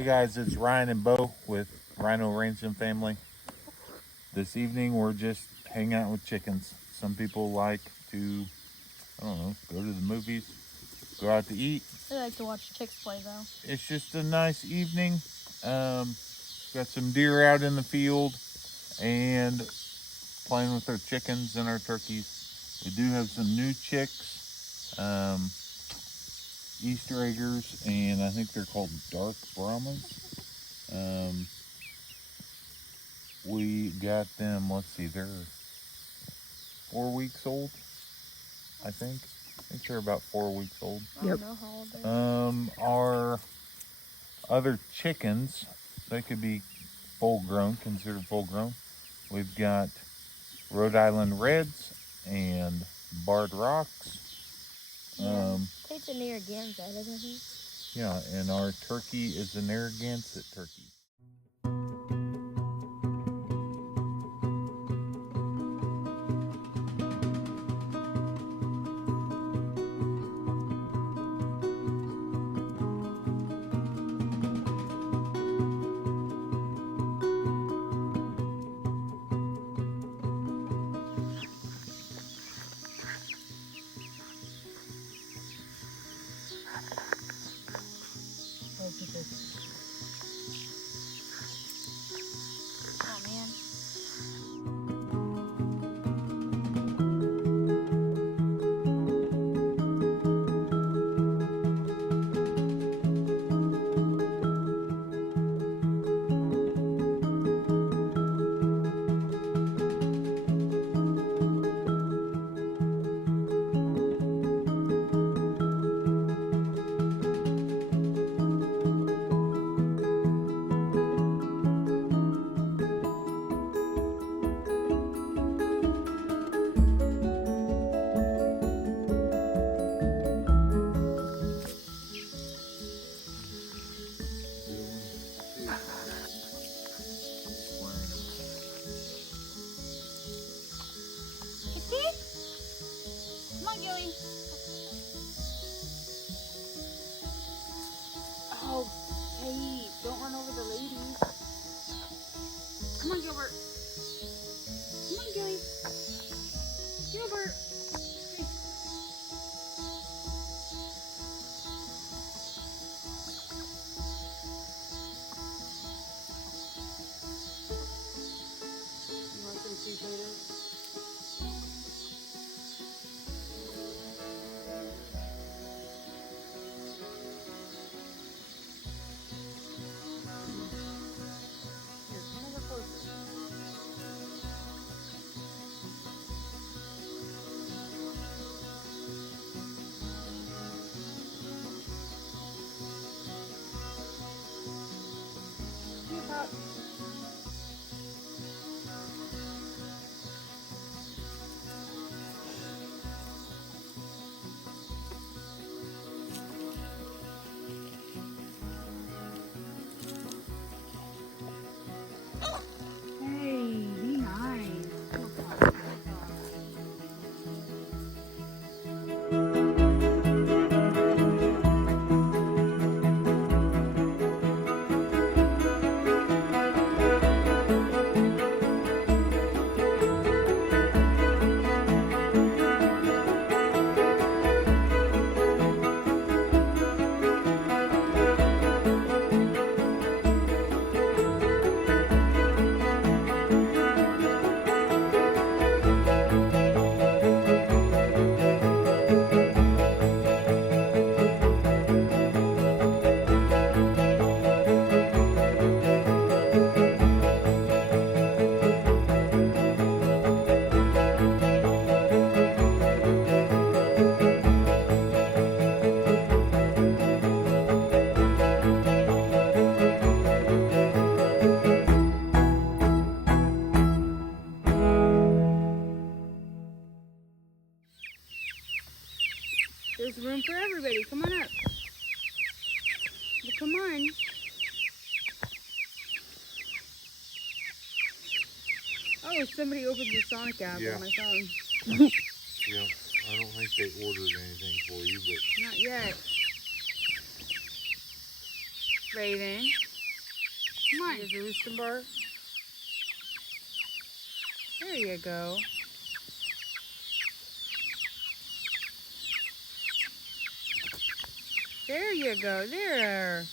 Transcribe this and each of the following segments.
Hey guys, it's Ryan and Bo with Rhino Ranch and Family. This evening we're just hanging out with chickens. Some people like to, I don't know, go to the movies, go out to eat. I like to watch chicks play though. It's just a nice evening. Got some deer out in the field and playing with our chickens and our turkeys. We do have some new chicks, Easter eggers, and I think they're called dark Brahmas. We got them, let's see, they're 4 weeks old, I think. I think they're about 4 weeks old. I don't know how old they are. Our other chickens, they could be full grown, considered full grown. We've got Rhode Island Reds and Barred Rocks. Yeah, Tate's a Narragansett, isn't he? Yeah, and our turkey is a Narragansett turkey. Oh man. Come on, Gilly. Oh, hey, don't run over the ladies. Come on, Gilbert. Come on, Gilly. Gilbert. Hey. You want some sweet potatoes? Here, come over closer. Here, Pop. Hey, be nice. There's room for everybody. Come on up. Well, come on. Oh, somebody opened the Sonic app on my phone. Yeah, I don't think they ordered anything for you, but Not yet. Raven. Come on. Here's a rooster bar. There you go. There you go. There.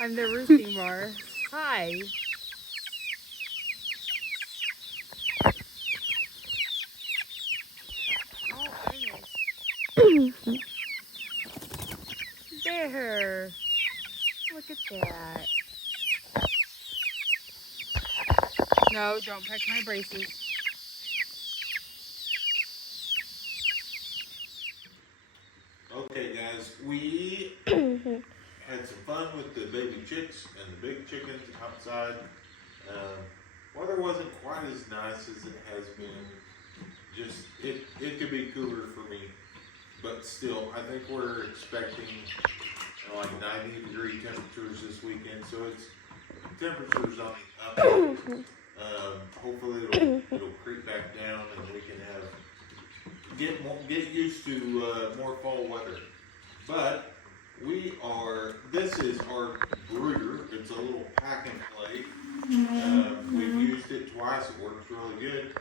I'm the roosting bar. Hi. Oh, goodness. There. Look at that. No, don't peck my braces. Okay, guys, we had some fun with the baby chicks and the big chickens outside. Weather wasn't quite as nice as it has been. Just it could be cooler for me, but still, I think we're expecting like 90-degree temperatures this weekend. So it's temperatures on the up. Hopefully it'll creep back down and we can get used to more fall weather. But this is our brooder. It's a little pack and play. We've used it twice. It works really good.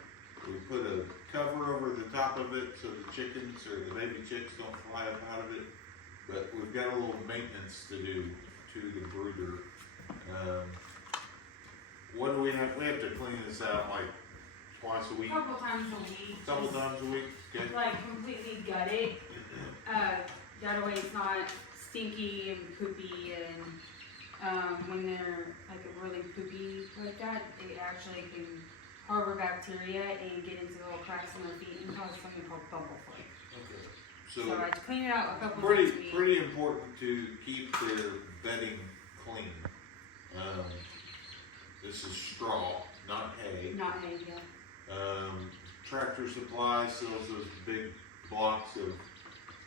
We put a cover over the top of it so the chickens or the baby chicks don't fly up out of it. But we've got a little maintenance to do to the brooder. What do we have? We have to clean this out like twice a week. Couple times a week. Couple times a week. Okay. Like completely gut it. That way it's not stinky and poopy, and when they're like really poopy like that, they actually can harbor bacteria and get into little cracks in their feet and cause something called bumblefoot. Okay. So I clean it out a couple pretty times a week. pretty important to keep their bedding clean. This is straw, not hay. Not hay, yeah. Tractor Supply sells those big blocks of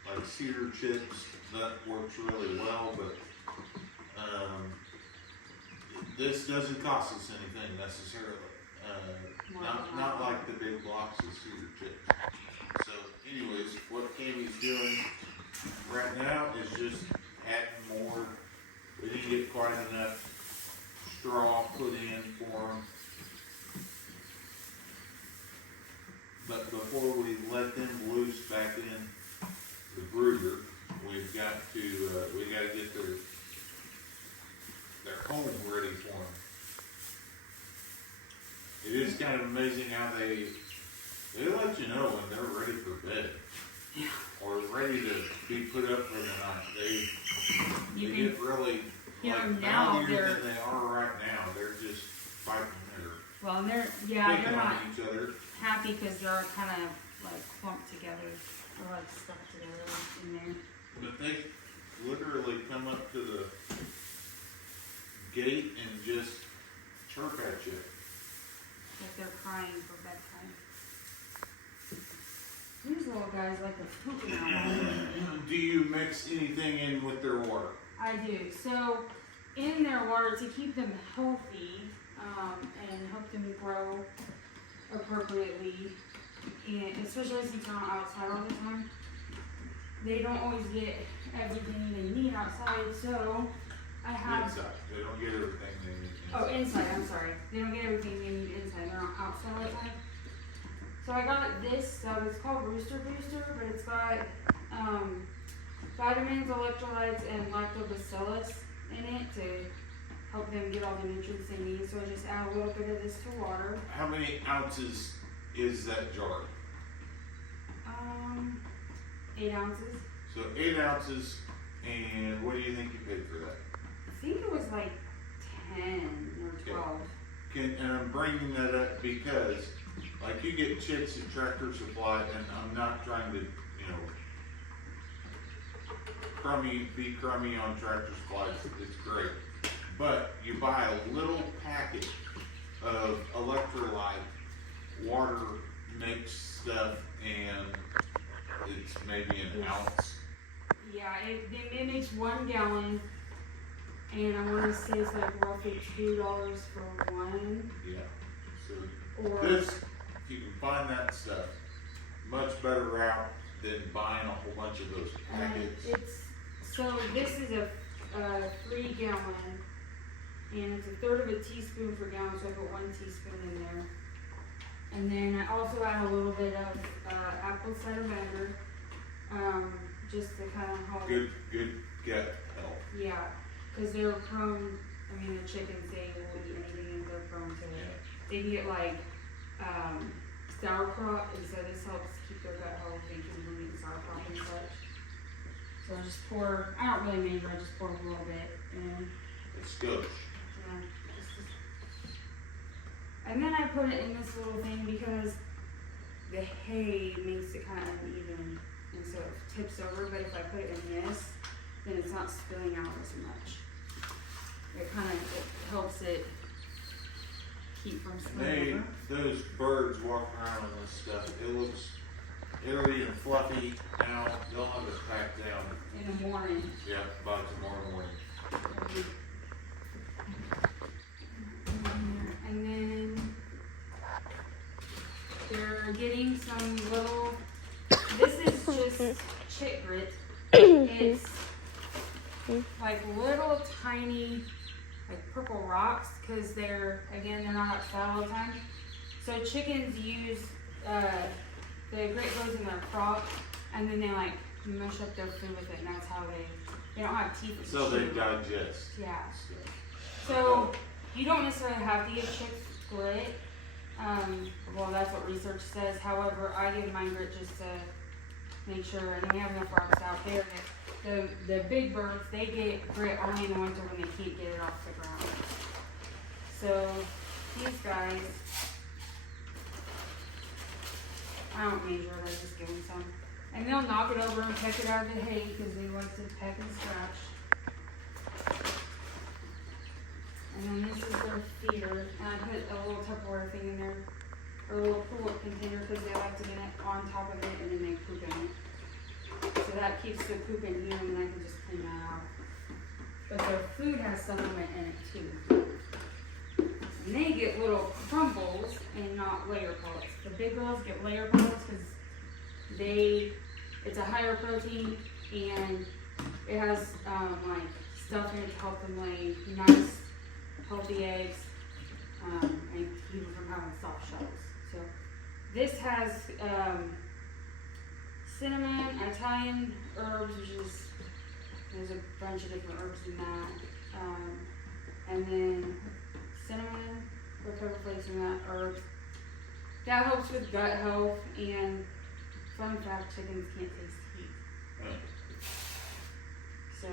like cedar chips. That works really well, but this doesn't cost us anything necessarily. Not like the big blocks of cedar chips. So anyways, what Cammy's doing right now is just adding more. We didn't get quite enough straw put in for them. But before we let them loose back in the brooder, we've got to get their home ready for them. It is kind of amazing how they let you know when they're ready for bed. Yeah. Or ready to be put up for the night. They get really like naughtier than they are right now. They're just fighting Well, they're picking not on each other. happy because they're kind of like clumped together or like stuck together in there. But they literally come up to the gate and just chirp at you. Like they're crying for bedtime. These little guys like to poop now. Do you mix anything in with their water? I do. So in their water to keep them healthy and help them grow appropriately, and especially since they're not outside all the time, they don't always get everything they need outside. So I have Inside. They don't get everything they need. Oh, inside, I'm sorry. They don't get everything they need inside. They're not outside all the time. So I got this stuff. It's called Rooster Booster, but it's got vitamins, electrolytes, and lactobacillus in it to help them get all the nutrients they need. So I just add a little bit of this to water. How many ounces is that jar? 8 ounces. So 8 ounces, and what do you think you paid for that? I think it was like 10 or 12. And I'm bringing that up because, like, you get chicks at Tractor Supply, and I'm not trying to, be crummy on Tractor Supply. It's great. But you buy a little packet of electrolyte water mixed stuff, and it's maybe an ounce. Yeah, it makes 1 gallon. And I want to say it's like roughly $2 for one. Yeah. So or this, you can find that stuff much better out than buying a whole bunch of those packets? This is a 3 gallon, and it's 1/3 of a teaspoon per gallon, so I put 1 teaspoon in there. And then I also add a little bit of apple cider vinegar, just to kind of help. Good gut health. Yeah, because they're prone. I mean, the chickens, they will eat anything, and they're prone to it. They get like sauerkraut, and so this helps keep their gut healthy because we're eating sauerkraut and such. So I just pour. I don't really measure. I just pour a little bit in. It's good. Yeah. And then I put it in this little thing because the hay makes it kind of uneven, and so it tips over. But if I put it in this, then it's not spilling out as much. It helps it keep from spilling over. Those birds walking around on this stuff, it looks airy and fluffy. Now they'll have it packed down. In the morning. Yeah, by tomorrow morning. And then they're getting some little. This is just chick grit. It's like little tiny, like purple rocks, because they're not outside all the time. So chickens use the grit goes in their crop, and then they like mush up their food with it, and that's how they don't have teeth. So they digest. Yeah. So you don't necessarily have to give chicks grit. Well, that's what research says. However, I give mine grit just to make sure, and we have enough rocks out there that the big birds, they get grit only in the winter when they can't get it off the ground. So these guys, I don't measure it, I just give them some. And they'll knock it over and peck it out of the hay because they like to peck and scratch. And then this is their feeder, and I put a little Tupperware thing in there, or a little pull-up container, because they like to get it on top of it and then they poop in it. So that keeps the poop in here, and then I can just clean that out. But their food has supplement in it too. And they get little crumbles and not layer pellets. The big girls get layer pellets because it's a higher protein, and it has like stuff in it to help them lay nice, healthy eggs, and keep them from having soft shells. So this has cinnamon, Italian herbs, there's a bunch of different herbs in that, and then cinnamon, red pepper flakes in that, herbs. That helps with gut health, and fun fact, chickens can't taste heat. So.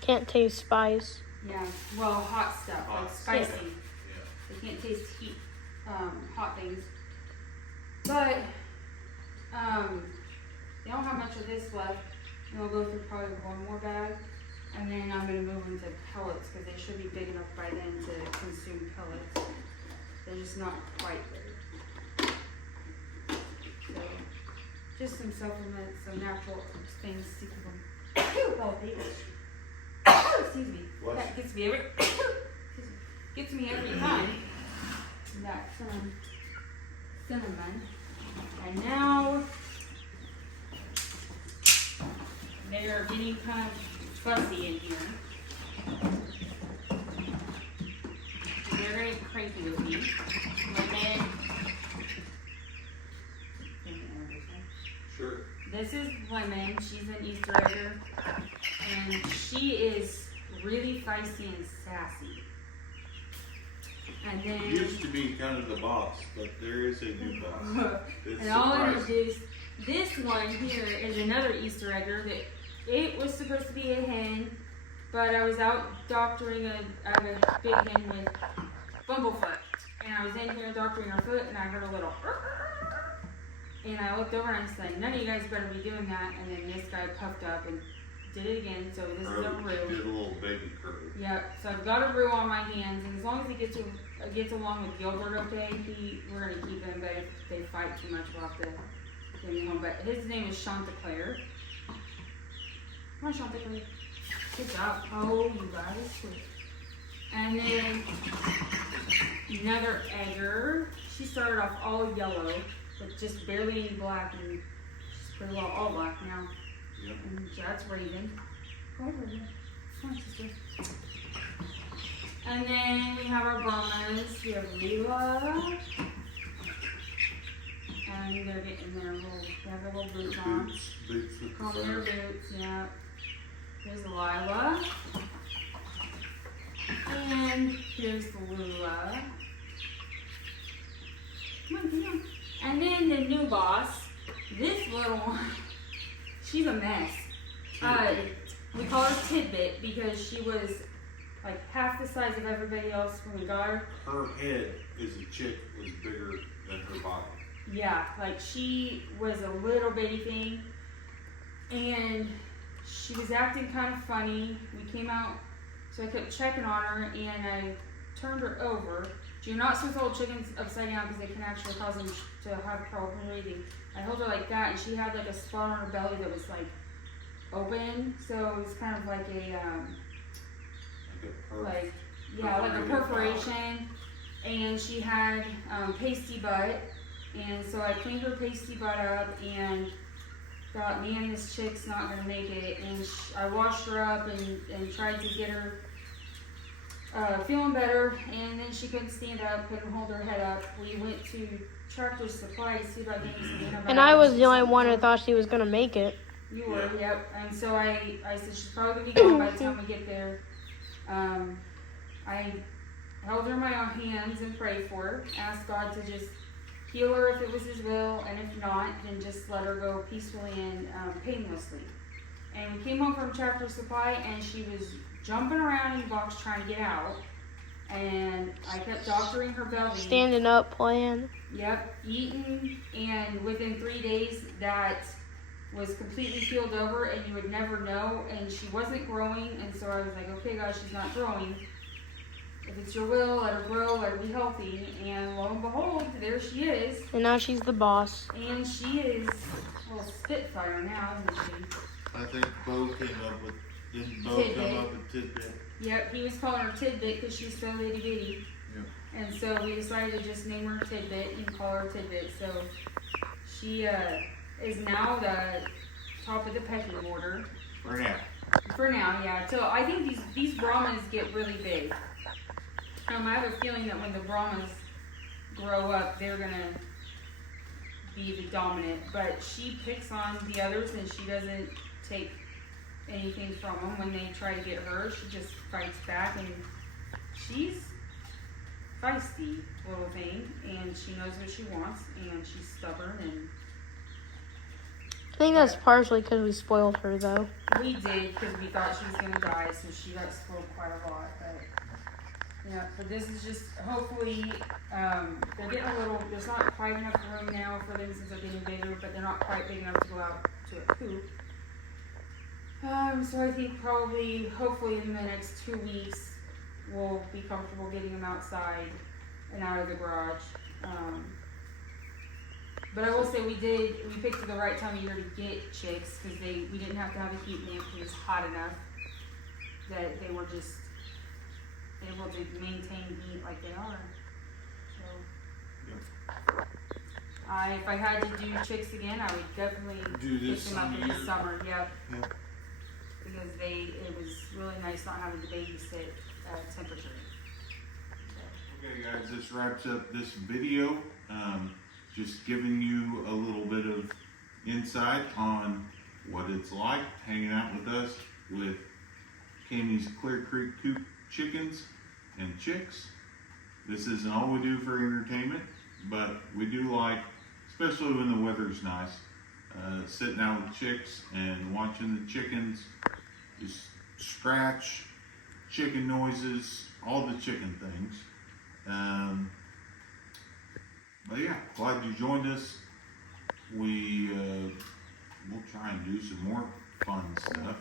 Can't taste spice. Yeah, well, hot stuff, like spicy. Yeah. They can't taste heat, hot things. But, they don't have much of this left, and we'll go through probably one more bag, and then I'm going to move them to pellets, because they should be big enough by then to consume pellets. They're just not quite ready. So, just some supplements, some natural things to keep them healthy. Excuse me. What? That gets me every time. That cinnamon. And now they are getting kind of fussy in here. They're very cranky with me. Sure. This is Lemon. She's an Easter egger, and she is really feisty and sassy. And then Used to be kind of the boss, but there is a new boss. It's and I'll surprising. introduce this one here is another Easter egger that it was supposed to be a hen, but I was out doctoring a big hen with bumblefoot, and I was in here doctoring her foot, and I heard a little. And I looked over and I said, none of you guys better be doing that. And then this guy puffed up and did it again. So this is a Did a roux. little baby curve. Yep. So I've got a roux on my hands, and as long as he gets along with Gilbert okay, we're gonna keep him. But if they fight too much, we'll have to get him home. But his name is Chanticleer. Come on, Chanticleer. Good job. Oh, you guys. And then another egger. She started off all yellow, with just barely any black, and Pretty well all black now. Yep. And Jad's Raven. Go ahead, Raven. Come on, sister. And then we have our Brahmas. We have Leela. And they're getting their little, they have their little boots on. Boots with Call the them their feathers. boots, yeah. Here's Lila. And here's Lula. Come on, come on. And then the new boss, this little one, she's a mess. We call her Tidbit because she was like half the size of everybody else when we got her. Her head as a chick was bigger than her body. Yeah, like she was a little bitty thing. And she was acting kind of funny. We came out, so I kept checking on her and I turned her over. You're not supposed to hold chickens upside down because they can actually cause them to have trouble breathing. I held her like that and she had like a spot on her belly that was like open. So it was kind of like a, like a perforation. And she had pasty butt. And so I cleaned her pasty butt up and thought, man, this chick's not going to make it. And I washed her up and tried to get her feeling better. And then she couldn't stand up, couldn't hold her head up. We went to Tractor Supply to see about getting some antibiotics. And I was the only one who thought she was going to make it. You were, yep. And so I said, she's probably going to be gone by the time we get there. I held her in my own hands and prayed for her. Asked God to just heal her if it was His will, and if not, then just let her go peacefully and painlessly. And we came home from Tractor Supply, and she was jumping around in the box trying to get out. And I kept doctoring her belly. Standing up, playing. Yep, eating, and within 3 days that was completely healed over, and you would never know. And she wasn't growing, and so I was like, okay, God, she's not growing. If it's your will, let her grow, let her be healthy. And lo and behold, there she is. And now she's the boss. And she is a little spitfire now, isn't she? I think Bo came up with, didn't Bo Tidbit. come up with Tidbit? Yep, he was calling her Tidbit because she's so itty bitty. Yep. And so we decided to just name her Tidbit and call her Tidbit. So she is now the top of the pecking order. For now. For now, yeah. So I think these Brahmas get really big. I have a feeling that when the Brahmas grow up, they're gonna be the dominant. But she picks on the others, and she doesn't take anything from them. When they try to get her, she just fights back, and she's feisty little thing, and she knows what she wants, and she's stubborn. And I think that's partially because we spoiled her, though. we did because we thought she was gonna die, so she got spoiled quite a lot. But yeah, but this is just hopefully they're getting a little. There's not quite enough room now for them since they're getting bigger, but they're not quite big enough to go out to a coop. So I think probably, hopefully in the next 2 weeks, we'll be comfortable getting them outside and out of the garage. But I will say we picked the right time of year to get chicks because we didn't have to have a heat lamp because it was hot enough that they were just able to maintain heat like they are. So, if I had to do chicks again, I would definitely Do pick this them up in the year. summer. Yep. Yep. Because it was really nice not having to babysit temperature. Okay, guys, this wraps up this video. Just giving you a little bit of insight on what it's like hanging out with us with Kami's Clear Creek Coop chickens and chicks. This isn't all we do for entertainment, but we do like, especially when the weather's nice, sitting out with chicks and watching the chickens just scratch, chicken noises, all the chicken things. But yeah, glad you joined us. We'll try and do some more fun stuff.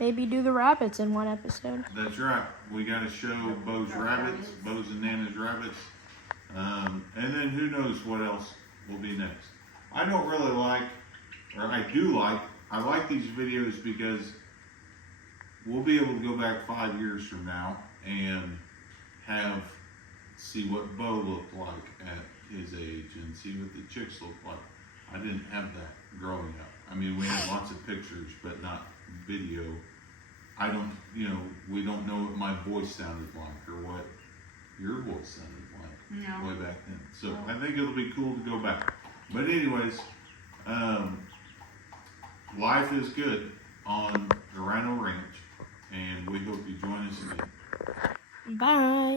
Maybe do the rabbits in one episode. That's right. We got to show Bo's rabbits, Bo's and Nana's rabbits. And then who knows what else will be next. I don't really like, or I do like, I like these videos because we'll be able to go back 5 years from now and see what Bo looked like at his age and see what the chicks look like. I didn't have that growing up. I mean, we had lots of pictures, but not video. I don't, we don't know what my voice sounded like or what your voice sounded like No. way back then. So I think it'll be cool to go back. But anyways, life is good on the Rhino Ranch, and we hope you join us again. Bye.